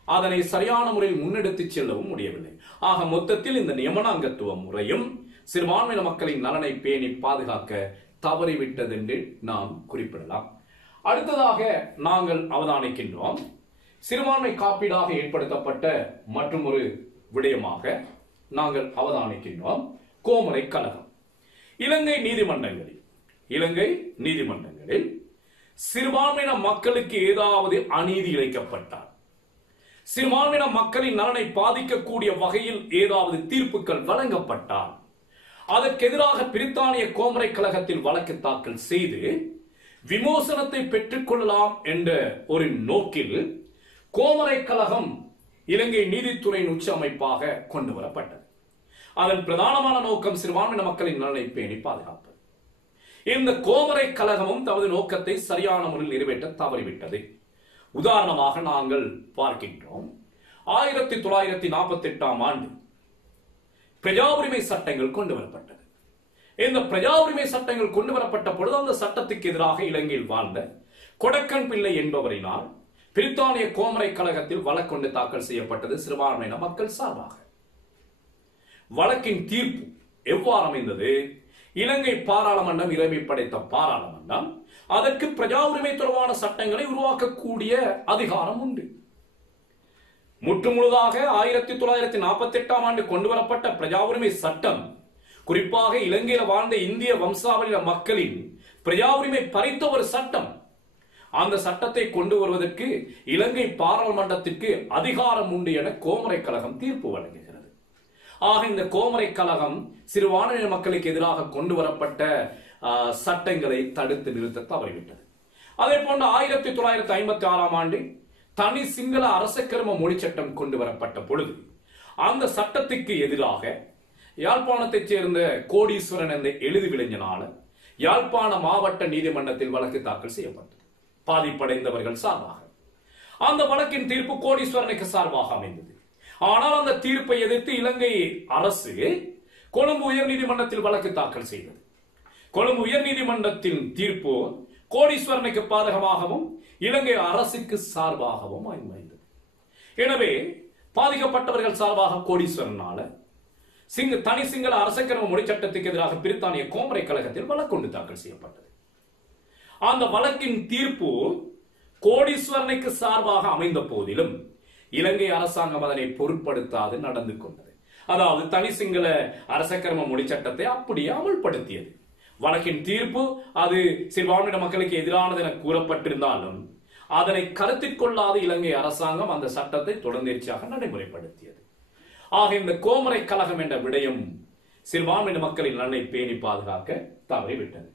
அதனை சரியான முறையில் முன்னெடுத்து செல்லவும் முடியவில்லை. ஆக மொத்தத்தில் இந்த நியமன அங்கத்துவ முறையும் சிறுபான்மையின மக்களின் நலனை பேணி பாதுகாக்க தவறிவிட்டது என்று நாம் குறிப்பிடலாம். அடுத்ததாக நாங்கள் அவதானிக்கின்றோம், சிறுபான்மை காப்பீடாக ஏற்படுத்தப்பட்ட மற்றும் ஒரு விடயமாக நாங்கள் அவதானிக்கின்றோம் கோமரை கலகம். இலங்கை நீதிமன்றங்களில் சிறுபான்மையின மக்களுக்கு ஏதாவது அநீதி இழைக்கப்பட்டால், சிறுபான்மையின மக்களின் நலனை பாதிக்கக்கூடிய வகையில் ஏதாவது தீர்ப்புகள் வழங்கப்பட்டால் அதற்கு எதிராக பிரித்தானிய கோமரை கழகத்தில் வழக்கு தாக்கல் செய்து விமோசனத்தை பெற்றுக் கொள்ளலாம் என்ற ஒரு நோக்கில் கோமரை கழகம் இலங்கை நீதித்துறையின் உச்ச அமைப்பாக கொண்டு வரப்பட்டது. அதன் பிரதானமான நோக்கம் சிறுபான்மையின மக்களின் நலனை பேணி பாதுகாப்பது. இந்த கோமரை கழகமும் தமது நோக்கத்தை சரியான முறையில் நிறைவேற்ற தவறிவிட்டது. உதாரணமாக நாங்கள் பார்க்கின்றோம், 1948 ஆண்டு பிரஜா உரிமை சட்டங்கள் கொண்டு வரப்பட்டது. இந்த பிரஜா உரிமை சட்டங்கள் கொண்டு வரப்பட்ட பொழுது அந்த சட்டத்துக்கு எதிராக இலங்கையில் வாழ்ந்த கொடக்கன் பிள்ளை என்பவரினால் பிரித்தானிய கோமரை கழகத்தில் வழக்கு தாக்கல் செய்யப்பட்டது சிறுபான்மையின மக்கள் சார்பாக. வழக்கின் தீர்ப்பு எவ்வாறு அமைந்தது? இலங்கை பாராளுமன்றம் இறைமை படைத்த பாராளுமன்றம் அதற்கு பிரஜா உரிமை தொடர்பான சட்டங்களை உருவாக்கக்கூடிய அதிகாரம் உண்டு. முற்றுமுழுதாக 1948 ஆண்டு கொண்டு வரப்பட்ட பிரஜா உரிமை சட்டம் குறிப்பாக இலங்கையில் வாழ்ந்த இந்திய வம்சாவளியின மக்களின் பிரஜா உரிமை பறித்த ஒரு சட்டம். அந்த சட்டத்தை கொண்டு வருவதற்கு இலங்கை பாராளுமன்றத்திற்கு அதிகாரம் உண்டு என கோமரை கழகம் தீர்ப்பு வழங்குகிறது. ஆக இந்த கோமரை கழகம் சிறுபான்மையின மக்களுக்கு எதிராக கொண்டு வரப்பட்ட சட்டங்களை தடுத்து நிறுத்த தவறிவிட்டது. அதே போன்று 1956 ஆண்டு தனி சிங்கள அரசக்கர்ம மொழி சட்டம் கொண்டு வரப்பட்ட பொழுது அந்த சட்டத்துக்கு எதிராக யாழ்ப்பாணத்தைச் சேர்ந்த கோடீஸ்வரன் என்ற எழுது விளைஞனால யாழ்ப்பாண மாவட்ட நீதிமன்றத்தில் வழக்கு தாக்கல் செய்யப்பட்டது பாதிப்படைந்தவர்கள் சார்பாக. அந்த வழக்கின் தீர்ப்பு கோடீஸ்வரனுக்கு சார்பாக அமைந்தது. ஆனால் அந்த தீர்ப்பை எதிர்த்து இலங்கை அரசு கொழும்பு உயர் நீதிமன்றத்தில் வழக்கு தாக்கல் செய்தது. கொழும்பு உயர் நீதிமன்றத்தின் தீர்ப்பு கோடீஸ்வரனுக்கு பாதகமாகவும் இலங்கை அரசுக்கு சார்பாகவும் அமைந்தது. எனவே பாதிக்கப்பட்டவர்கள் சார்பாக கோடீஸ்வரனால தனி சிங்கள அரசக்கர்ம மொழி சட்டத்துக்கு எதிராக பிரித்தானிய கோமரை கழகத்தில் வழக்கு தாக்கல் செய்யப்பட்டது. அந்த வழக்கின் தீர்ப்பு கோடீஸ்வரனுக்கு சார்பாக அமைந்த போதிலும் இலங்கை அரசாங்கம் அதனை பொருட்படுத்தாது நடந்து கொண்டது. அதாவது தனி சிங்கள அரசக்கர்ம மொழி சட்டத்தை அப்படியே அமல்படுத்தியது. வழக்கின் தீர்ப்பு அது சிறுபான்மையின மக்களுக்கு எதிரானது என கூறப்பட்டிருந்தாலும் அதனை கருத்தில் கொள்ளாத இலங்கை அரசாங்கம் அந்த சட்டத்தை தொடர்ந்தேர்ச்சியாக நடைமுறைப்படுத்தியது. ஆக இந்த கோமரை கழகம் என்ற விடயம் சிறுபான்மையின மக்களின் நலனை பேணி பாதுகாக்க தவறிவிட்டது.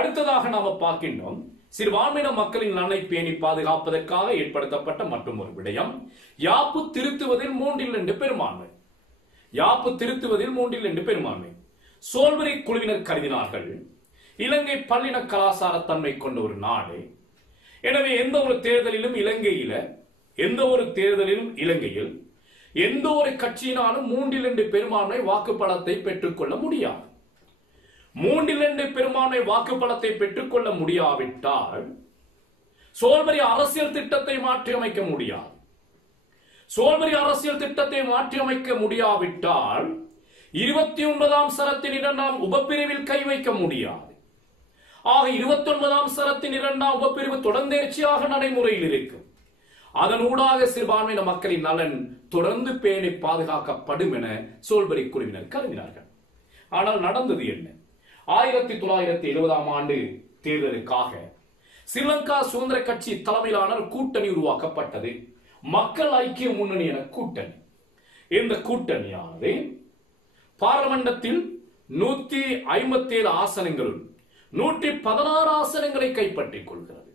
அடுத்ததாக நாம பார்க்கின்றோம் சிறுபான்மையின மக்களின் நலனை பேணி பாதுகாப்பதற்காக ஏற்படுத்தப்பட்ட மற்றும் ஒரு விடயம் யாப்பு திருத்துவதில் 3/2 பெரும்பான்மை. யாப்பு திருத்துவதில் 3/2 பெரும்பான்மை. சோல்பரி குழுவினர் கருதினார்கள் இலங்கை பல்லின கலாச்சார தன்மை கொண்ட ஒரு நாடு. எனவே எந்த ஒரு தேர்தலிலும் இலங்கையில் எந்த ஒரு கட்சியினாலும் 3/2 பெரும்பான்மை வாக்குப்பலத்தை பெற்றுக்கொள்ள முடியாது. 3/2 பெரும்பான்மை வாக்குப்பலத்தை பெற்றுக்கொள்ள முடியாவிட்டால் சோல்பரி அரசியல் திட்டத்தை மாற்றியமைக்க முடியாது. சோல்பரி அரசியல் திட்டத்தை மாற்றியமைக்க முடியாவிட்டால் 29ஆம் சரத்தின் 2ஆம் உபப்பிரிவில் கை வைக்க முடியாது. ஆக 29ஆம் சரத்தின் 2ஆம் உபப்பிரிவு தொடர்ந்தேர்ச்சியாக நடைமுறையில் இருக்கும். அதனூடாக சிறுபான்மையின மக்களின் நலன் தொடர்ந்து பேணி பாதுகாக்கப்படும் என சோல்பரி குழுவினர் கருதினார்கள். ஆனால் நடந்தது என்ன? 1970ஆம் ஆண்டு தேர்தலுக்காக ஸ்ரீலங்கா சுதந்திர கட்சி தலைமையிலான கூட்டணி உருவாக்கப்பட்டது. மக்கள் ஐக்கிய முன்னணி என கூட்டணி. இந்த கூட்டணியானது பார்லமெண்டத்தில் 157 ஆசனங்களும் 116 ஆசனங்களை கைப்பற்றிக் கொள்கிறது.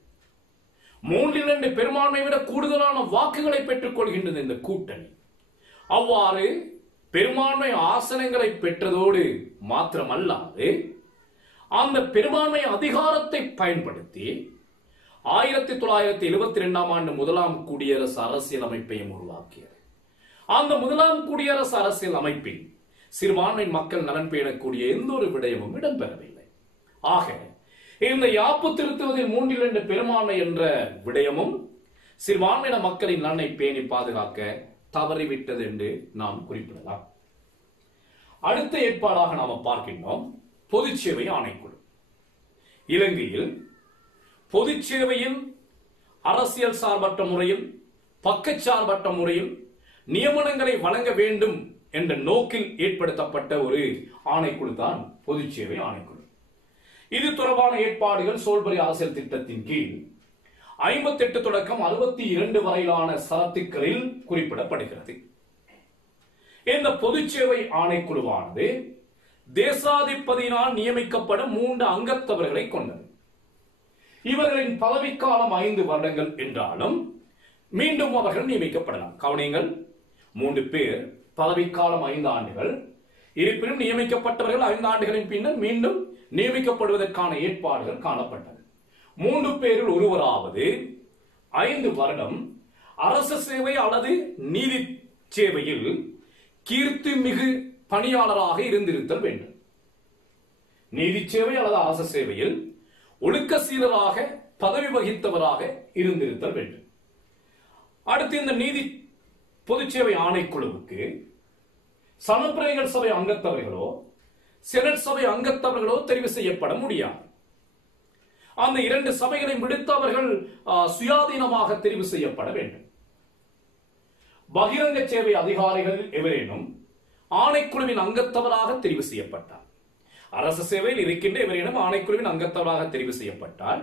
3/2 பெரும்பான்மை விட கூடுதலான வாக்குகளை பெற்றுக் கொள்கின்றது இந்த கூட்டணி. அவ்வாறு பெரும்பான்மை ஆசனங்களை பெற்றதோடு மாத்திரமல்லாது அந்த பெரும்பான்மை அதிகாரத்தை பயன்படுத்தி 1972ஆம் ஆண்டு முதலாம் குடியரசு அரசியல் அமைப்பையும் உருவாக்கியது. அந்த முதலாம் குடியரசு அரசியல் அமைப்பில் சிறுபான்மை மக்கள் நலன் பேணக்கூடிய எந்த ஒரு விடயமும் இடம்பெறவில்லை. ஆக இந்த யாப்பு திருத்துவதில் 3/2 பெரும்பான்மை என்ற விடயமும் சிறுபான்மையின மக்களின் நலனை பேணி பாதுகாக்க தவறிவிட்டது என்று நாம் குறிப்பிடலாம். அடுத்த ஏற்பாடாக நாம் பார்க்கின்றோம் பொதுச்சேவை ஆணைக்குழு. இலங்கையில் பொதுச்சேவையில் அரசியல் சார்பற்ற முறையில் பக்கச்சார்பற்ற முறையில் நியமனங்களை வழங்க வேண்டும் என்ற நோக்கில் ஏற்படுத்தப்பட்ட ஒரு ஆணைக்குழு தான் பொதுச்சேவை ஆணைக்குழு. இது தொடர்பான ஏற்பாடுகள் சோல்பரி அரசியல் திட்டத்தின் கீழ் 58 தொடக்கம் 62 வரையிலான சரத்துக்களில் குறிப்பிடப்படுகிறது. இந்த பொதுச்சேவை ஆணைக்குழுவானது தேசாதிபதியினால் நியமிக்கப்படும் 3 அங்கத்தவர்களை கொண்டது. இவர்களின் பதவிக்காலம் 5 வருடங்கள் என்றாலும் மீண்டும் அவர்கள் நியமிக்கப்படலாம். கவனியங்கள், 3 பேர், பதவிக்காலம் 5 ஆண்டுகள். இருப்பினும் நியமிக்கப்பட்டவர்கள் 5 ஆண்டுகளின் பின்னர் மீண்டும் நியமிக்கப்படுவதற்கான ஏற்பாடுகள் காணப்பட்டது. 3 பேரில் ஒருவராவது 5 வருடம் அரசு சேவை அல்லது நீதி சேவையில் கீர்த்தி மிகு பணியாளராக இருந்திருத்தல் வேண்டும். நீதி சேவை அல்லது அரசு சேவையில் ஒழுக்க சீலராக பதவி வகித்தவராக இருந்திருத்தல் வேண்டும். அடுத்து இந்த நீதி பொதுச்சேவை ஆணைக்குழுவுக்கு சமப்பிரதிகள் சபை அங்கத்தவர்களோ செனட் சபை அங்கத்தவர்களோ தெரிவு செய்யப்பட முடியாது. அந்த 2 சபைகளை விடுத்து அவர்கள் சுயாதீனமாக தெரிவு செய்யப்பட வேண்டும். பகிரங்க சேவை அதிகாரிகள் எவரேனும் ஆணைக்குழுவின் அங்கத்தவராக தெரிவு செய்யப்பட்டார். அரசு சேவையில் இருக்கின்ற எவரேனும் ஆணைக்குழுவின் அங்கத்தவராக தெரிவு செய்யப்பட்டால்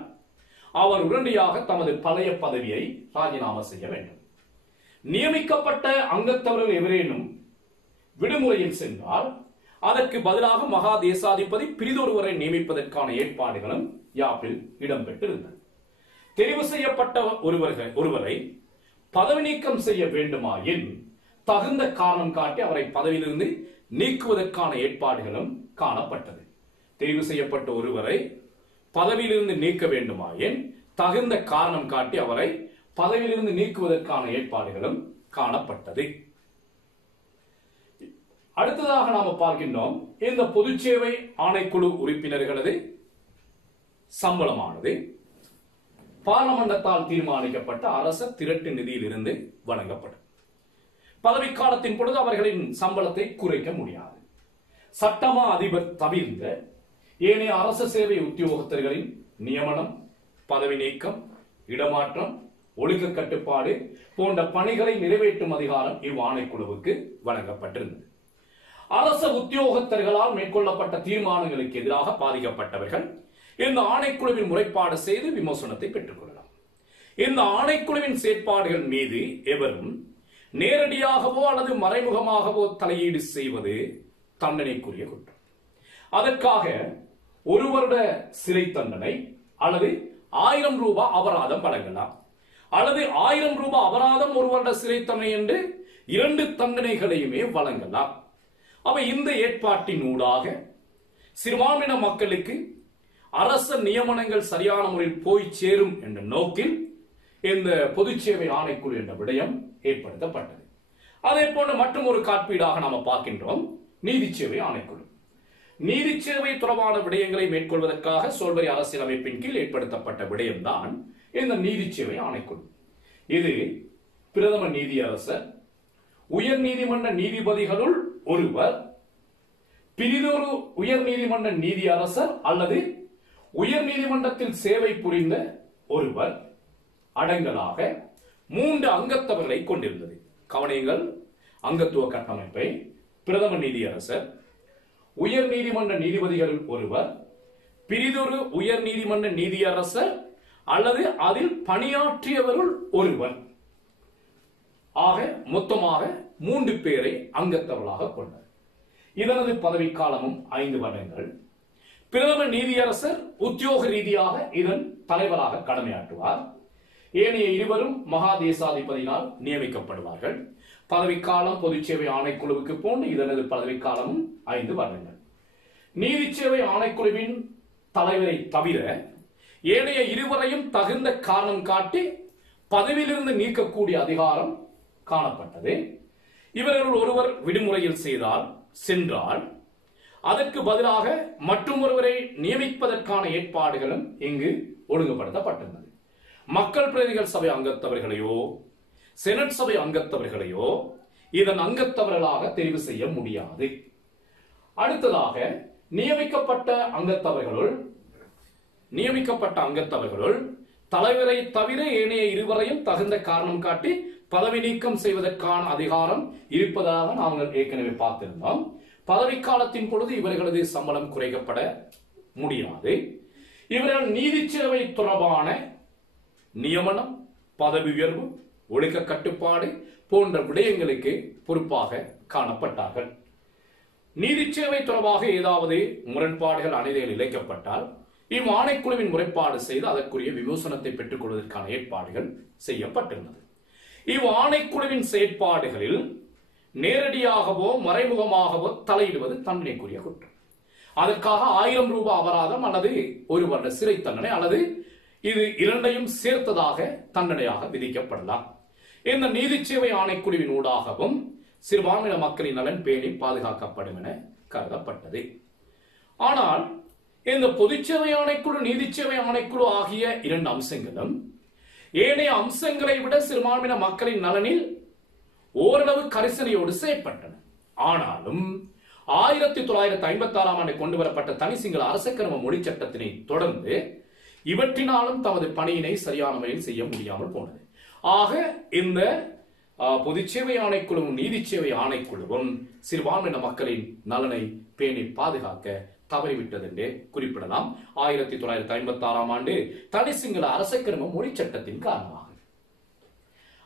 அவர் உடனடியாக தமது பழைய பதவியை ராஜினாமா செய்ய வேண்டும். நியமிக்கப்பட்ட அங்கத்தவர்கள் எவரேனும் விடுமுறையில் சென்றால் அதற்கு பதிலாக மகா தேசாதிபதி பிரிதொருவரை நியமிப்பதற்கான ஏற்பாடுகளும் யாப்பில் இடம்பெற்றிருந்தது. தெரிவு செய்யப்பட்ட ஒருவரை பதவி நீக்கம் செய்ய வேண்டுமாயின் தகுந்த காரணம் காட்டி அவரை பதவியிலிருந்து நீக்குவதற்கான ஏற்பாடுகளும் காணப்பட்டது. தெரிவு செய்யப்பட்ட ஒருவரை பதவியிலிருந்து நீக்க வேண்டுமாயின் தகுந்த காரணம் காட்டி அவரை பதவியிலிருந்து நீக்குவதற்கான ஏற்பாடுகளும் காணப்பட்டது. அடுத்ததாக நாம் பார்க்கின்றோம் இந்த பொதுச்சேவை ஆணைக்குழு உறுப்பினர்களது சம்பளமானது பார்லமெண்டத்தால் தீர்மானிக்கப்பட்ட அரச திரட்டு நிதியில் இருந்து வழங்கப்படும். பதவிக்காலத்தின் பொழுது அவர்களின் சம்பளத்தை குறைக்க முடியாது. சட்டமா அதிபர் தவிர்ந்த ஏனைய அரசு சேவை உத்தியோகத்தர்களின் நியமனம், பதவி நீக்கம், இடமாற்றம், ஒழுக்க கட்டுப்பாடு போன்ற பணிகளை நிறைவேற்றும் அதிகாரம் இவ்வாணைக்குழுவுக்கு வழங்கப்பட்டிருந்தது. அரசு உத்தியோகத்தர்களால் மேற்கொள்ளப்பட்ட தீர்மானங்களுக்கு எதிராக பாதிக்கப்பட்டவர்கள் இந்த ஆணைக்குழுவின் முறைப்பாடு செய்து விமர்சனத்தை பெற்றுக் கொள்ளலாம். இந்த ஆணைக்குழுவின் செயற்பாடுகள் மீது எவரும் நேரடியாகவோ அல்லது மறைமுகமாகவோ தலையீடு செய்வது தண்டனைக்குரிய குற்றம். அதற்காக 1 வருட சிறை தண்டனை அல்லது 1000 ரூபாய் அபராதம் வழங்கலாம். அல்லது 1000 ரூபாய் அபராதம் 1 வருட சிறை தண்டனை என்று 2 தண்டனைகளையுமே வழங்கலாம். அப்ப இந்த ஏற்பாட்டின் ஊடாக சிறுபான்மையின மக்களுக்கு அரச நியமனங்கள் சரியான முறையில் போய் சேரும் என்ற நோக்கில் இந்த பொது சேவை ஆணைக்குழு என்ற விடயம் ஏற்படுத்தப்பட்டது. அதே போன்று மற்றும் ஒரு காப்பீடாக நாம் பார்க்கின்றோம் நீதி சேவை ஆணைக்குழு. நீதி சேவை தொடர்பான விடயங்களை மேற்கொள்வதற்காக சோல்பரி அரசியலமைப்பின் கீழ் ஏற்படுத்தப்பட்ட விடயம்தான் இந்த நீதி சேவை ஆணைக்குழு. இது பிரதம நீதியரசர், உயர் நீதிமன்ற நீதிபதிகளுள் ஒருவர், பிரிதொரு உயர் நீதிமன்ற நீதியரசர் அல்லது உயர் நீதிமன்றத்தில் சேவை புரிந்த ஒருவர் அடங்கலாக 3 அங்கத்தவர்களை கொண்டிருந்தது. கவனியங்கள் அங்கத்துவ கட்டமைப்பை. பிரதம நீதியரசர், உயர் நீதிமன்ற நீதிபதிகளில் ஒருவர், பிரிதொரு உயர் நீதிமன்ற நீதியரசர் அல்லது அதில் பணியாற்றியவருள் ஒருவர் ஆக மொத்தமாக 3 பேரை அங்கத்தவர்களாக கொண்டார். இதனது பதவிக்காலமும் 5 வருடங்கள். பிரதம நீதியரசர் உத்தியோக ரீதியாக இதன் தலைவராக கடமையாற்றுவார். ஏனைய இருவரும் மகாதேசாதிபதியினால் நியமிக்கப்படுவார்கள். பதவிக்காலம் பொது சேவை ஆணைக்குழுவுக்கு போன்று இதனது பதவிக்காலமும் 5 வருடங்கள். நீதி சேவை ஆணைக்குழுவின் தலைவரை தவிர ஏனைய இருவரையும் தகுந்த காரணம் காட்டி பதவியிலிருந்து நீக்கக்கூடிய அதிகாரம் காணப்பட்டது. இவர்கள் ஒருவர் விடுமுறையில் சென்றால் அதற்கு பதிலாக மற்றும் ஒருவரை நியமிப்பதற்கான ஏற்பாடுகளும் இங்கு ஒழுங்குபடுத்தப்பட்டிருந்தது. மக்கள் பிரதிநிதிகள் சபை அங்கத்தவர்களையோ செனட் சபை அங்கத்தவர்களையோ இதன் அங்கத்தவர்களாக தெரிவு செய்ய முடியாது. அடுத்ததாக நியமிக்கப்பட்ட அங்கத்தவர்களுள் தலைவரை தவிர ஏனைய இருவரையும் தகுந்த காரணம் காட்டி பதவி நீக்கம் செய்வதற்கான அதிகாரம் இருப்பதாக நாங்கள் ஏற்கனவே பார்த்திருந்தோம். பதவிக்காலத்தின் பொழுது இவர்களது சம்பளம் குறைக்கப்பட முடியாது. இவர்கள் நீதி சேவை தொடர்பான நியமனம், பதவி உயர்வு, ஒழுக்க கட்டுப்பாடு போன்ற விடயங்களுக்கு பொறுப்பாக காணப்பட்டார்கள். நீதி சேவை தொடர்பாக ஏதாவது முரண்பாடுகள் அநீதிகள் இழைக்கப்பட்டால் இவ்வாணைக்குழுவின் முறைப்பாடு செய்து அதற்குரிய விமோசனத்தை பெற்றுக் கொள்வதற்கான ஏற்பாடுகள் செய்யப்பட்டிருந்தது. இவ்வாணைக்குழுவின் செயற்பாடுகளில் நேரடியாகவோ மறைமுகமாகவோ தலையிடுவது தண்டனைக்குரிய குற்றம். அதற்காக 1000 ரூபாய் அபராதம் அல்லது 1 வருட சிறை தண்டனை அல்லது இது இரண்டையும் சேர்த்ததாக தண்டனையாக விதிக்கப்படலாம். இந்த நீதி சேவை ஆணைக்குழுவின் ஊடாகவும் சிறுபான்மையின மக்களின் நலன் பேணி பாதுகாக்கப்படும் என கருதப்பட்டது. ஆனால் இந்த பொதுச்சேவை ஆணைக்குழு, நீதி சேவை ஆணைக்குழு ஆகிய 2 அம்சங்களும் ஏனைய அம்சங்களை விட சிறுபான்மையின மக்களின் நலனில் ஓரளவு கரிசனையோடு செயற்பட்டன. ஆனாலும் 1956 ஆண்டு கொண்டு வரப்பட்ட தனி சிங்கள அரசக்கர்ம மொழி சட்டத்தினை தொடர்ந்து இவற்றினாலும் தமது பணியினை சரியான முறையில் செய்ய முடியாமல் போனது. ஆக இந்த பொதுச்சேவை ஆணைக்குழுவும் நீதி சேவை ஆணைக்குழுவும் சிறுபான்மையின மக்களின் நலனை பேணி பாதுகாக்க தவறிவிட்டது என்றே குறிப்பிடலாம். 1956 ஆண்டு தனி சிங்கள அரசக்கர்ம மொழி சட்டத்தின் காரணமாக.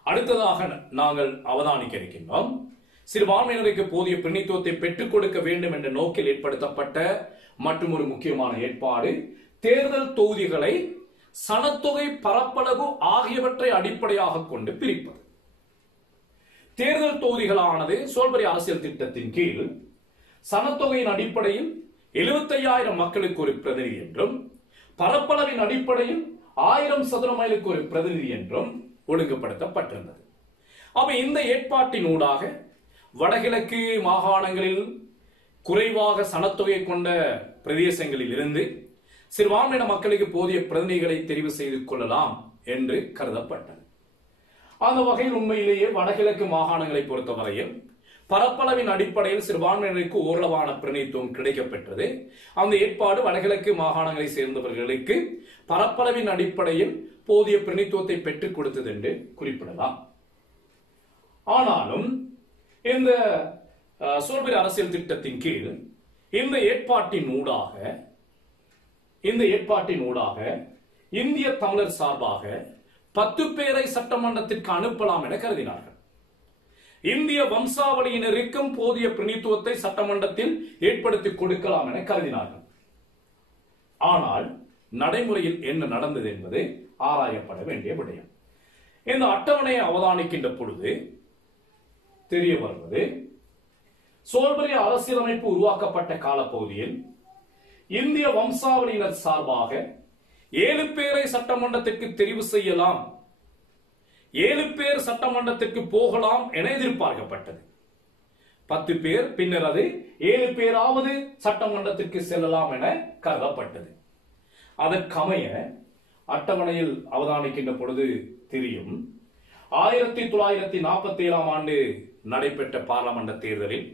அடுத்ததாக நாங்கள் அவதானிக்க இருக்கின்றோம், சிறுபான்மையினருக்கு போதிய பிரதிநிதித்துவத்தை பெற்றுக் கொடுக்க வேண்டும் என்ற நோக்கில் ஏற்படுத்தப்பட்ட மற்றும் ஒரு முக்கியமான ஏற்பாடு தேர்தல் தொகுதிகளை சனத்தொகை பரப்பளவு ஆகியவற்றை அடிப்படையாக கொண்டு பிரிப்பது. தேர்தல் தொகுதிகளானது சோல்பரி அரசியல் திட்டத்தின் கீழ் சனத்தொகையின் அடிப்படையில் 75,000 மக்களுக்கு ஒரு பிரதிநிதி என்றும் பரப்பளவின் அடிப்படையில் 1000 சதுர மைலுக்கு ஒரு பிரதிநிதி என்றும் ஒழுங்குபடுத்தப்பட்டிருந்தது. அப்ப இந்த ஏற்பாட்டின் ஊடாக வடகிழக்கு மாகாணங்களில் குறைவாக சனத்தொகை கொண்ட பிரதேசங்களில் இருந்து சிறுபான்மையின மக்களுக்கு போதிய பிரதிநிதிகளை தெரிவு செய்து கொள்ளலாம் என்று கருதப்பட்டது. அந்த வகையில் உண்மையிலேயே வடகிழக்கு மாகாணங்களை பொறுத்தவரையில் பரப்பளவின் அடிப்படையில் சிறுபான்மையினருக்கு ஓரளவான பிரதிநிதித்துவம் கிடைக்கப்பெற்றது. அந்த ஏற்பாடு வடகிழக்கு மாகாணங்களை சேர்ந்தவர்களுக்கு பரப்பளவின் அடிப்படையில் போதிய பிரதிநிதித்துவத்தை பெற்றுக் கொடுத்தது என்று குறிப்பிடலாம். ஆனாலும் இந்த சோல்பரி அரசியல் திட்டத்தின் கீழ் இந்த ஏற்பாட்டின் ஊடாக இந்திய தமிழர் சார்பாக 10 பேரை சட்டமன்றத்திற்கு அனுப்பலாம் என கருதினார்கள். இந்திய வம்சாவளியினருக்கும் போதிய பிரதிநிதித்துவத்தை சட்டமன்றத்தில் ஏற்படுத்தி கொடுக்கலாம் என கருதினார்கள். ஆனால் நடைமுறையில் என்ன நடந்தது என்பது ஆராயப்பட வேண்டிய விடயம். இந்த அட்டவணையை அவதானிக்கின்ற பொழுது தெரிய வருவது, சோல்பரி அரசியலமைப்பு உருவாக்கப்பட்ட காலப்பகுதியில் இந்திய வம்சாவளியினர் சார்பாக 7 பேரை சட்டமன்றத்திற்கு தெரிவு செய்யலாம், 7 பேர் சட்டமன்றத்திற்கு போகலாம் என எதிர்பார்க்கப்பட்டது. 10 பேர், பின்னர் அது 7 பேராவது சட்டமன்றத்திற்கு செல்லலாம் என கருதப்பட்டது. அதற்கமைய அட்டவணையில் அவதானிக்கின்ற பொழுது தெரியும், 1947 ஆண்டு நடைபெற்ற பாராளுமன்ற தேர்தலில்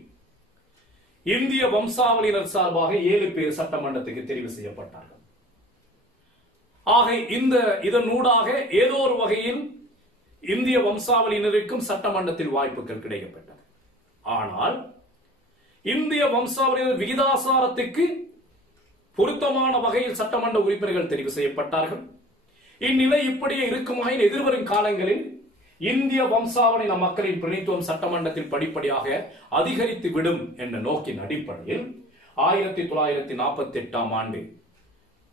இந்திய வம்சாவளியினர் சார்பாக 7 பேர் சட்டமன்றத்துக்கு தெரிவு செய்யப்பட்டார்கள். ஆக இதனூடாக ஏதோ ஒரு வகையில் இந்திய வம்சாவளியினருக்கும் சட்டமன்றத்தில் வாய்ப்புகள் கிடைக்கப்பட்டது. ஆனால் இந்திய வம்சாவளியினர் விகிதாசாரத்துக்கு பொருத்தமான வகையில் சட்டமன்ற உறுப்பினர்கள் தெரிவு செய்யப்பட்டார்கள். இந்நிலை இப்படியே இருக்குமாயின் எதிர்வரும் காலங்களில் இந்திய வம்சாவளியின மக்களின் பிரதிநிதித்துவம் சட்டமன்றத்தில் படிப்படியாக அதிகரித்து விடும் என்ற நோக்கின் அடிப்படையில் 1948 ஆண்டு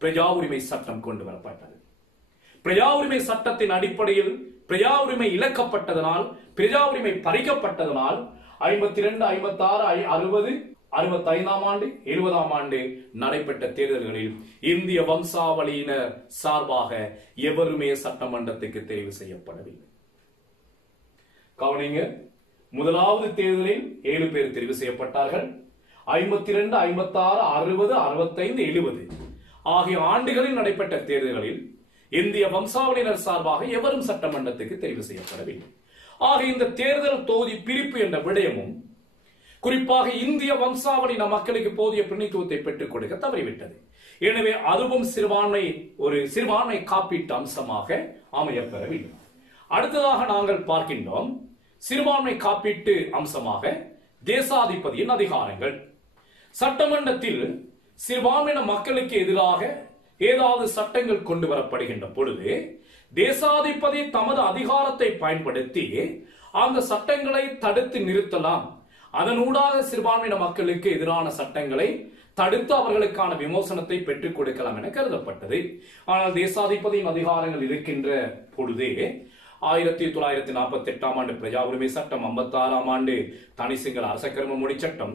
பிரஜா உரிமை சட்டம் கொண்டு வரப்பட்டது. பிரஜா உரிமை சட்டத்தின் அடிப்படையில் பிரஜா உரிமை இழக்கப்பட்டதனால், பிரஜா உரிமை பறிக்கப்பட்டதனால் 52, 56, 60, 65 ஆண்டு, 70 ஆண்டு நடைபெற்ற தேர்தல்களில் இந்திய வம்சாவளியினர் சார்பாக எவருமே சட்டமன்றத்துக்கு தெரிவு செய்யப்படவில்லை. கவனிங்க, முதலாவது தேர்தலில் 7 பேர் தெரிவு செய்யப்பட்டார்கள். 52, 56, 60, 65, 70 ஆகிய ஆண்டுகளில் நடைபெற்ற தேர்தல்களில் இந்திய வம்சாவளியினர் சார்பாக எவரும் சட்டமன்றத்துக்கு தெரிவு செய்யப்படவில்லை. ஆக இந்த தேர்தல் தொகுதி பிரிப்பு என்ற விடயமும் குறிப்பாக இந்திய வம்சாவளியின மக்களுக்கு போதிய பிரதிநிதித்துவத்தை பெற்றுக் கொடுக்க தவறிவிட்டது. எனவே அதுவும் சிறுபான்மை காப்பீட்டு அம்சமாக அமையப்பெறவில்லை. அடுத்ததாக நாங்கள் பார்க்கின்றோம் சிறுபான்மை காப்பீட்டு அம்சமாக தேசாதிபதியின் அதிகாரங்கள். சட்டமன்றத்தில் சிறுபான்மையின மக்களுக்கு எதிராக ஏதாவது சட்டங்கள் கொண்டு வரப்படுகின்ற பொழுது தேசாதிபதி தமது அதிகாரத்தை பயன்படுத்தி அந்த சட்டங்களை தடுத்து நிறுத்தலாம். அதனூடாக சிறுபான்மையின மக்களுக்கு எதிரான சட்டங்களை தடுத்து அவர்களுக்கான விமோசனத்தை பெற்றுக் கொடுக்கலாம் என கருதப்பட்டது. ஆனால் தேசாதிபதியின் அதிகாரங்கள் இருக்கின்ற பொழுதே 1948 ஆண்டு பிரஜா உரிமை சட்டம், 56 ஆண்டு தனி சிங்கள அரசக்கர்ம மொழி சட்டம்,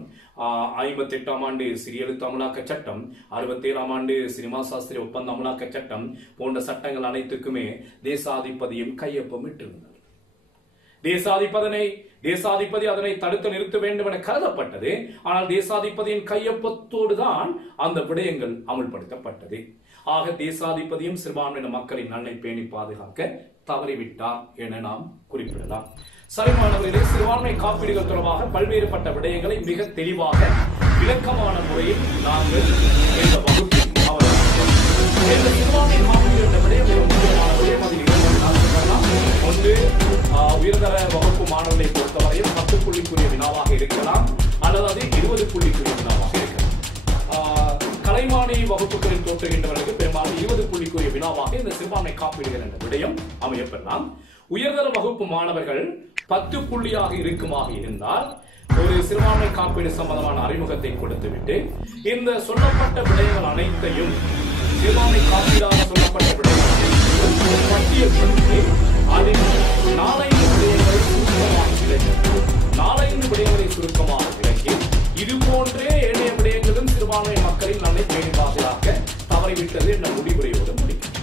58 ஆண்டு சிறிய எழுத்து அமலாக்க சட்டம், 67 ஆண்டு சினிமா சாஸ்திரி ஒப்பந்த அமலாக்க சட்டம் போன்ற சட்டங்கள் அனைத்துக்குமே தேசாதிபதியும் கையொப்பமிட்டிருந்தார். தேசாதிபதி அதனை தடுத்து நிறுத்த வேண்டும் என கருதப்பட்டது. ஆனால் தேசாதிபதியின் கையொப்பத்தோடு தான் அந்த விடயங்கள் அமுல்படுத்தப்பட்டது. ஆக தேசாதிபதியும் சிறுபான்மையின மக்களின் நலனை பேணி பாதுகாக்க தவறிவிட்டார் என நாம் குறிப்பிடலாம். சரிமானவர்களே, சிறுபான்மை காப்பீடுகள் தொடர்பாக பல்வேறுபட்ட விடயங்களை மிக தெளிவாக விளக்கமான முறையில் நாங்கள் இந்த வகுப்பில் சிறுபான்மை காப்பீடு என்ற விடயம் மிக முக்கியமான விடயம். அதில் ஒன்று, உயர்தர வகுப்பு மாணவர்களை பொறுத்தவரையில் 10 புள்ளிக்குரிய வினாவாக இருக்கலாம் அல்லது அது 20 புள்ளிக்குரிய வினாவாக இருக்கலாம். கலைமானி வகுப்புகளில் தோற்றுகின்றவர்களுக்கு பெரும்பாலும் 20 புள்ளிக்குரிய வினாவாக இந்த சிறுபான்மை காப்பீடுகள் என்ற விடயம் அமையப்பெறலாம். உயர்தர வகுப்பு மாணவர்கள் 10 புள்ளியாக இருக்குமாக இருந்தால் ஒரு சிறுபான்மை காப்பீடு சம்பந்தமான அறிமுகத்தை கொடுத்துவிட்டு இந்த சொல்லப்பட்ட விடயங்கள் அனைத்தையும் சிறுபான்மை காப்பீடாக சொல்லப்பட்ட விடயங்கள் அனைத்தையும் பட்டியல்படுத்தி அதில் 4-5 விடயங்களை சுருக்கமாக விளக்கி இது போன்றே ஏனைய விடயங்களும் சிறுபான்மை மக்களின் நன்மை பேணி பாதுகாக்க தவறிவிட்டது என்ற முடிவுரையோடு முடிக்கும்.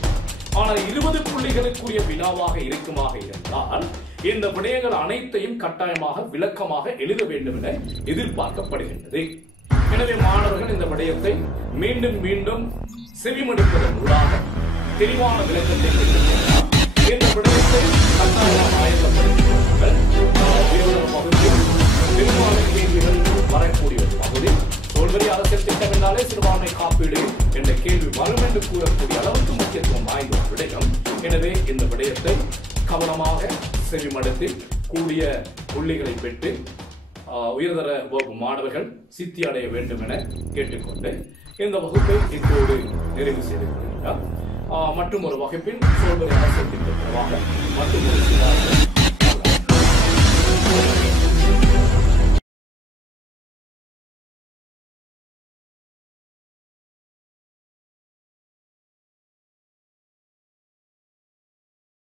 ஆனால் 20 புள்ளிகளுக்குரிய வினாவாக இருக்குமாக இருந்தால் இந்த விடயங்கள் அனைத்தையும் கட்டாயமாக விளக்கமாக எழுத வேண்டும் என எதிர்பார்க்கப்படுகின்றது. எனவே மாணவர்கள் இந்த விடயத்தை மீண்டும் மீண்டும் செவிமடுப்பதன் மூலமாக தெளிவான விளக்கத்தை பெற்றுக்கொள்ளலாம். இந்த விடயத்தை கட்டாயமாக ஆயத்தப்படுத்திக் பகுதியில் சிறுபான்மை கேள்விகள் வரக்கூடிய ஒரு பகுதி. சோல்பரி அரசியல் திட்டம் என்றாலே சிறுபான்மை காப்பீடு என்ற கேள்வி வரும் என்று கூறக்கூடிய அளவுக்கு முக்கியத்துவம் வாய்ந்த ஒரு விடயம். எனவே இந்த விடயத்தை கவனமாக செவிமடுத்து கூடிய புள்ளிகளை பெற்று உயர்தர வகுப்பு மாணவர்கள் சித்தி அடைய வேண்டும் என கேட்டுக்கொண்டு இந்த வகுப்பை இப்போது நிறைவு செய்து கொள்கிறார். மற்றும் ஒரு வகுப்பில் சோல்பரி அரசியல் திட்டமாக மற்றும் ஒரு